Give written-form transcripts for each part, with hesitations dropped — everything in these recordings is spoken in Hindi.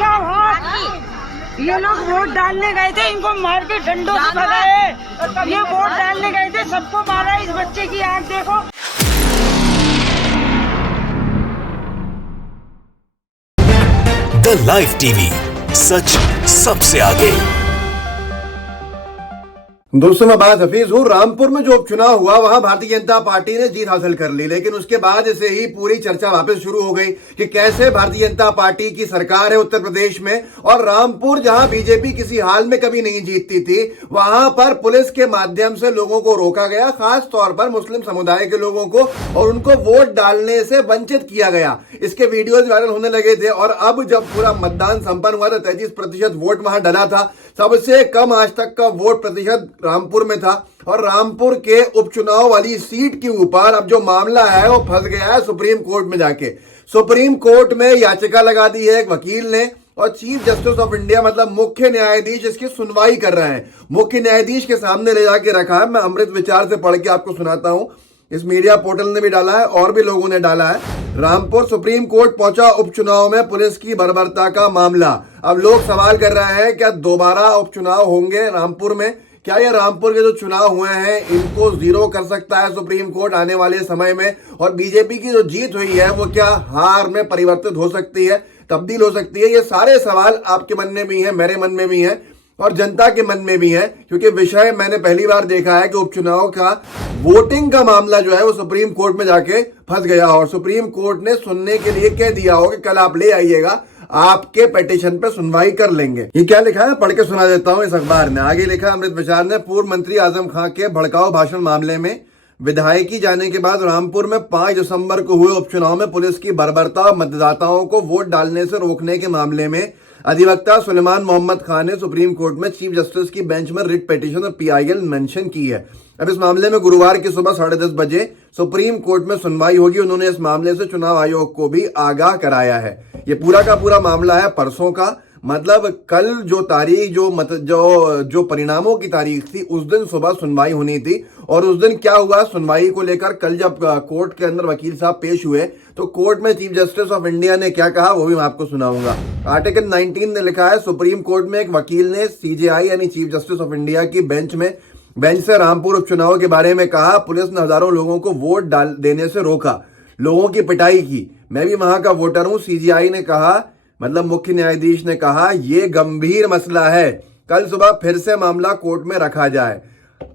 दिखाओ हाथ। ये लोग वोट डालने गए थे, इनको मार के डंडों से भगाए। ये वोट डालने गए थे, सबको मारा। इस बच्चे की आंख देखो। द लाइव टीवी, सच सबसे आगे। दोस्तों मैं बात हफीज हूँ। रामपुर में जो उपचुनाव हुआ वहां भारतीय जनता पार्टी ने जीत हासिल कर ली, लेकिन उसके बाद से ही पूरी चर्चा वापस शुरू हो गई कि कैसे भारतीय जनता पार्टी की सरकार है उत्तर प्रदेश में, और रामपुर जहां बीजेपी किसी हाल में कभी नहीं जीतती थी, वहां पर पुलिस के माध्यम से लोगों को रोका गया, खास तौर पर मुस्लिम समुदाय के लोगों को, और उनको वोट डालने से वंचित किया गया। इसके वीडियोज वायरल होने लगे थे, और अब जब पूरा मतदान संपन्न हुआ तो 33% वोट वहां डला था। सबसे कम आज तक का वोट प्रतिशत रामपुर में था, और रामपुर के उपचुनाव वाली सीट के ऊपर अब जो मामला है वो फंस गया है सुप्रीम कोर्ट में जाके। सुप्रीम कोर्ट में याचिका लगा दी है एक वकील ने, और चीफ जस्टिस ऑफ इंडिया मतलब मुख्य न्यायाधीश इसकी सुनवाई कर रहे हैं। मुख्य न्यायाधीश के सामने ले जाके रखा है। मैं अमृत विचार से पढ़ के आपको सुनाता हूं। इस मीडिया पोर्टल ने भी डाला है और भी लोगों ने डाला है। रामपुर सुप्रीम कोर्ट पहुंचा उपचुनाव में पुलिस की बर्बरता का मामला। अब लोग सवाल कर रहे हैं क्या दोबारा उपचुनाव होंगे रामपुर में? क्या ये रामपुर के जो चुनाव हुए हैं इनको जीरो कर सकता है सुप्रीम कोर्ट आने वाले समय में? और बीजेपी की जो जीत हुई है वो क्या हार में परिवर्तित हो सकती है, तब्दील हो सकती है? ये सारे सवाल आपके मन में भी हैं, मेरे मन में भी हैं, और जनता के मन में भी है, क्योंकि विषय मैंने पहली बार देखा है कि उपचुनाव का वोटिंग का मामला जो है वो सुप्रीम कोर्ट में जाके फंस गया, और सुप्रीम कोर्ट ने सुनने के लिए कह दिया हो कि कल आप ले आइएगा, आपके पिटीशन पे सुनवाई कर लेंगे। ये क्या लिखा है पढ़ के सुना देता हूं इस अखबार में। आगे लिखा अमृत विचार ने, पूर्व मंत्री आजम खां के भड़काऊ भाषण मामले में विधायकी जाने के बाद रामपुर में 5 दिसंबर को हुए उपचुनाव में पुलिस की बर्बरता और मतदाताओं को वोट डालने से रोकने के मामले में अधिवक्ता सुलेमान मोहम्मद खान ने सुप्रीम कोर्ट में चीफ जस्टिस की बेंच में रिट पिटीशन और पीआईएल मेंशन की है। अब इस मामले में गुरुवार की सुबह 10:30 बजे सुप्रीम कोर्ट में सुनवाई होगी। उन्होंने इस मामले से चुनाव आयोग को भी आगाह कराया है। ये पूरा का पूरा मामला है परसों का, मतलब कल जो तारीख जो परिणामों की तारीख थी उस दिन सुबह सुनवाई होनी थी। और उस दिन क्या हुआ सुनवाई को लेकर, कल जब कोर्ट के अंदर वकील साहब पेश हुए तो कोर्ट में चीफ जस्टिस ऑफ इंडिया ने क्या कहा वो भी मैं आपको सुनाऊंगा। आर्टिकल 19 ने लिखा है, सुप्रीम कोर्ट में एक वकील ने सीजेआई यानी चीफ जस्टिस ऑफ इंडिया की बेंच से रामपुर उपचुनाव के बारे में कहा, पुलिस ने हजारों लोगों को वोट देने से रोका, लोगों की पिटाई की, मैं भी वहां का वोटर हूं। सीजेआई ने कहा, मतलब मुख्य न्यायाधीश ने कहा, यह गंभीर मसला है, कल सुबह फिर से मामला कोर्ट में रखा जाए।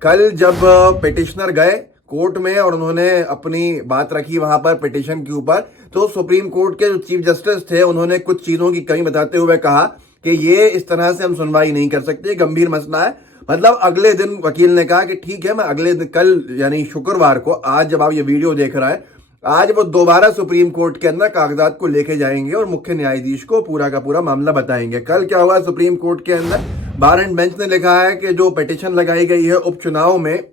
कल जब पिटिशनर गए कोर्ट में और उन्होंने अपनी बात रखी वहां पर पिटिशन के ऊपर, तो सुप्रीम कोर्ट के जो चीफ जस्टिस थे उन्होंने कुछ चीजों की कमी बताते हुए कहा कि ये इस तरह से हम सुनवाई नहीं कर सकते, गंभीर मसला है। मतलब अगले दिन वकील ने कहा कि ठीक है, मैं अगले दिन कल यानी शुक्रवार को, आज जब आप ये वीडियो देख रहा है, आज वो दोबारा सुप्रीम कोर्ट के अंदर कागजात को लेके जाएंगे और मुख्य न्यायाधीश को पूरा का पूरा मामला बताएंगे। कल क्या हुआ सुप्रीम कोर्ट के अंदर, बार एंड बेंच ने लिखा है कि जो पिटीशन लगाई गई है उपचुनाव में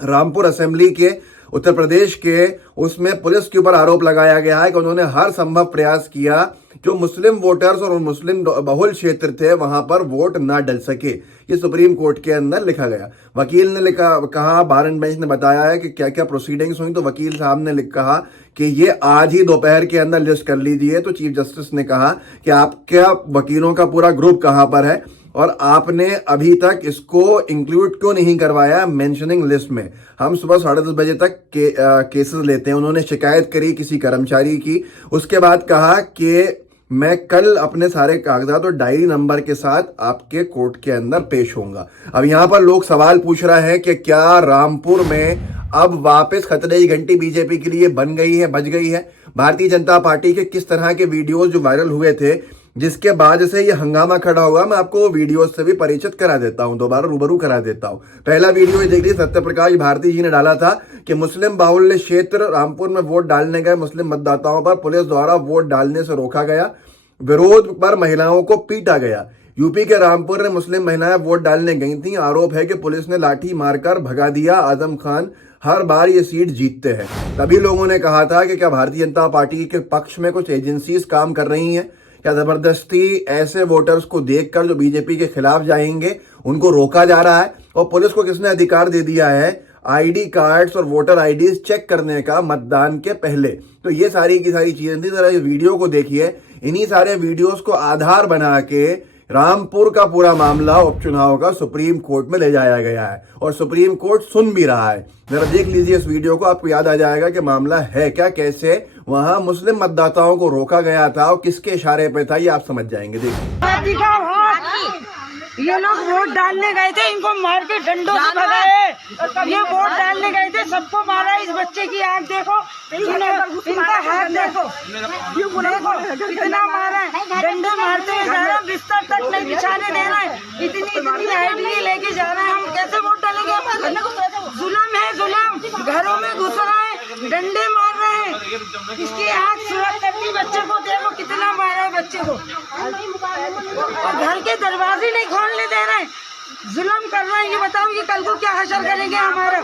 रामपुर असेंबली के उत्तर प्रदेश के, उसमें पुलिस के ऊपर आरोप लगाया गया है कि उन्होंने हर संभव प्रयास किया जो मुस्लिम वोटर्स और मुस्लिम बहुल क्षेत्र थे वहां पर वोट ना डल सके। ये सुप्रीम कोर्ट के अंदर लिखा गया। वकील ने कहा, बार एंड बेंच ने बताया है कि क्या क्या प्रोसीडिंग्स हुई, तो वकील साहब ने कहा कि ये आज ही दोपहर के अंदर लिस्ट कर लीजिए। तो चीफ जस्टिस ने कहा कि आपके वकीलों का पूरा ग्रुप कहां पर है और आपने अभी तक इसको इंक्लूड क्यों नहीं करवाया मेंशनिंग लिस्ट में? हम सुबह 10:30 बजे तक केसेस लेते हैं। उन्होंने शिकायत करी किसी कर्मचारी की, उसके बाद कहा कि मैं कल अपने सारे कागजात और डायरी नंबर के साथ आपके कोर्ट के अंदर पेश होऊंगा। अब यहां पर लोग सवाल पूछ रहे हैं कि क्या रामपुर में अब वापस खतरे की घंटी बीजेपी के लिए बन गई है, बज गई है? भारतीय जनता पार्टी के किस तरह के वीडियोस जो वायरल हुए थे जिसके बाद से ये हंगामा खड़ा हुआ, मैं आपको वीडियो से भी परिचित करा देता हूं, दोबारा रूबरू करा देता हूं। पहला वीडियो ये देख लीजिए, सत्यप्रकाश भारती जी ने डाला था कि मुस्लिम बाहुल्य क्षेत्र रामपुर में वोट डालने गए मुस्लिम मतदाताओं पर पुलिस द्वारा वोट डालने से रोका गया, विरोध पर महिलाओं को पीटा गया। यूपी के रामपुर में मुस्लिम महिलाएं वोट डालने गई थी, आरोप है कि पुलिस ने लाठी मारकर भगा दिया। आजम खान हर बार ये सीट जीतते हैं। तभी लोगों ने कहा था कि क्या भारतीय जनता पार्टी के पक्ष में कुछ एजेंसीज काम कर रही हैं? क्या जबरदस्ती ऐसे वोटर्स को देखकर जो बीजेपी के खिलाफ जाएंगे उनको रोका जा रहा है? और पुलिस को किसने अधिकार दे दिया है आईडी कार्ड्स और वोटर आईडीज चेक करने का मतदान के पहले? तो ये सारी की सारी चीजें थी। जरा इस वीडियो को देखिए, इन्हीं सारे वीडियोस को आधार बना के रामपुर का पूरा मामला उपचुनाव का सुप्रीम कोर्ट में ले जाया गया है और सुप्रीम कोर्ट सुन भी रहा है। जरा देख लीजिए इस वीडियो को, आपको याद आ जाएगा कि मामला है क्या, कैसे वहां मुस्लिम मतदाताओं को रोका गया था और किसके इशारे पे था, ये आप समझ जाएंगे। देखिए ये लोग वोट डालने गए थे, इनको मार के डंडों से भगाए। ये वोट डालने गए थे, सबको मारा। इस बच्चे की आंख देखो, इनका हाथ देखो, कितना मारा है। डंडे मारते हुए जा रहे हैं, बिस्तर तक नहीं बिछाने दे रहे हैं। इतनी हाइट लिए लेके जा रहे हैं, हम कैसे वोट डालेंगे? जुल्म है, जुल्म। घरों में घुस रहा है, डंडे मार रहे हैं। इसकी आंख सुरख करती, बच्चे को देखो कितना मारा है बच्चे को। और घर के दरवाजे नहीं खोलने दे रहे हैं, जुल्म कर रहे हैं। ये बताओ ये कल को क्या हशर करेंगे हमारा?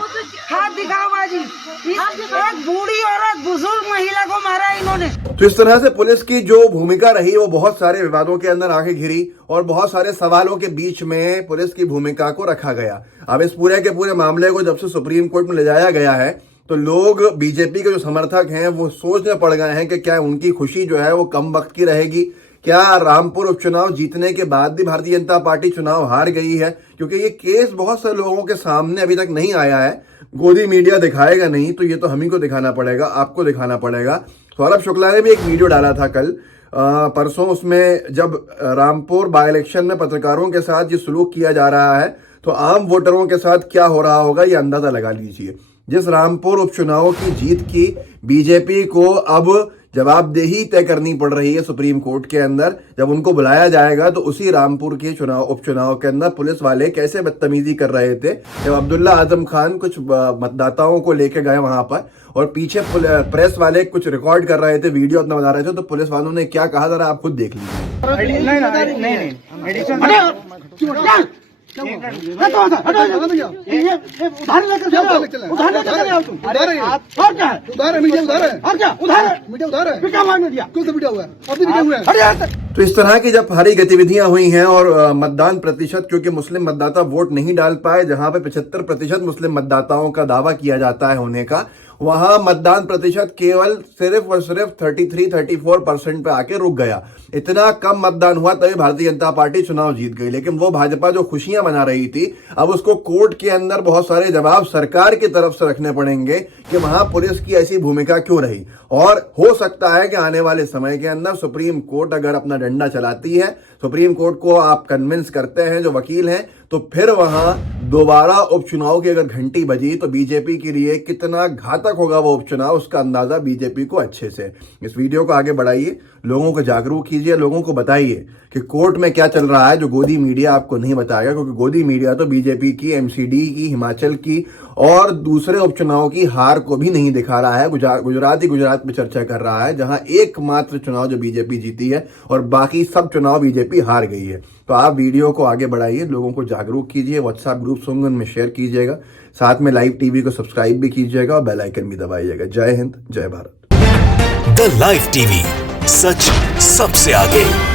हाथ दिखाओ बाजी। एक बूढ़ी औरत, बुजुर्ग महिला को मारा इन्होंने। तो इस तरह से पुलिस की जो भूमिका रही वो बहुत सारे विवादों के अंदर आके घिरी और बहुत सारे सवालों के बीच में पुलिस की भूमिका को रखा गया। अब इस पूरे के पूरे मामले को जब से सुप्रीम कोर्ट में ले जाया गया है तो लोग, बीजेपी के जो समर्थक हैं वो सोचने पड़ गए हैं कि क्या उनकी खुशी जो है वो कम वक्त की रहेगी, क्या रामपुर उपचुनाव जीतने के बाद भी भारतीय जनता पार्टी चुनाव हार गई है, क्योंकि ये केस बहुत से लोगों के सामने अभी तक नहीं आया है। गोदी मीडिया दिखाएगा नहीं तो ये तो हम ही को दिखाना पड़ेगा, आपको दिखाना पड़ेगा। सौरभ शुक्ला ने भी एक वीडियो डाला था कल परसों, उसमें जब रामपुर बाई इलेक्शन में पत्रकारों के साथ ये सलूक किया जा रहा है तो आम वोटरों के साथ क्या हो रहा होगा ये अंदाजा लगा लीजिए। जिस रामपुर उपचुनाव की जीत की बीजेपी को अब जवाबदेही तय करनी पड़ रही है सुप्रीम कोर्ट के अंदर, जब उनको बुलाया जाएगा तो उसी रामपुर के उपचुनाव के अंदर पुलिस वाले कैसे बदतमीजी कर रहे थे। जब अब्दुल्ला आजम खान कुछ मतदाताओं को लेके गए वहां पर और पीछे प्रेस वाले कुछ रिकॉर्ड कर रहे थे, वीडियो अपना बना रहे थे, तो पुलिस वालों ने क्या कहा जरा आप खुद देख लीजिए। तो इस तरह की जब भारी गतिविधियां हुई हैं और मतदान प्रतिशत, क्योंकि मुस्लिम मतदाता वोट नहीं डाल पाए, जहां पे 75% मुस्लिम मतदाताओं का दावा किया जाता है होने का, वहां मतदान प्रतिशत केवल सिर्फ और सिर्फ 33-34% पे आके रुक गया। इतना कम मतदान हुआ तभी भारतीय जनता पार्टी चुनाव जीत गई। लेकिन वो भाजपा जो खुशियां मना रही थी, अब उसको कोर्ट के अंदर बहुत सारे जवाब सरकार की तरफ से रखने पड़ेंगे कि वहां पुलिस की ऐसी भूमिका क्यों रही। और हो सकता है कि आने वाले समय के अंदर सुप्रीम कोर्ट अगर अपना डंडा चलाती है, सुप्रीम कोर्ट को आप कन्विंस करते हैं जो वकील हैं, तो फिर वहां दोबारा उपचुनाव की अगर घंटी बजी तो बीजेपी के लिए कितना घातक होगा वो उपचुनाव, उसका अंदाजा बीजेपी को अच्छे से। इस वीडियो को आगे बढ़ाइए, लोगों को जागरूक कीजिए, लोगों को बताइए कि कोर्ट में क्या चल रहा है, जो गोदी मीडिया आपको नहीं बताएगा, क्योंकि गोदी मीडिया तो बीजेपी की, एमसीडी की, हिमाचल की और दूसरे उपचुनाव की हार को भी नहीं दिखा रहा है। गुजरात में चर्चा कर रहा है, जहां एकमात्र चुनाव जो बीजेपी जीती है और बाकी सब चुनाव बीजेपी हार गई है। तो आप वीडियो को आगे बढ़ाइए, लोगों को जागरूक कीजिए, व्हाट्सएप ग्रुप्स होंगे उनमें शेयर कीजिएगा, साथ में लाइव टीवी को सब्सक्राइब भी कीजिएगा और बेल आइकन भी दबाइएगा। जय हिंद, जय भारत। द लाइव टीवी, सच सबसे आगे।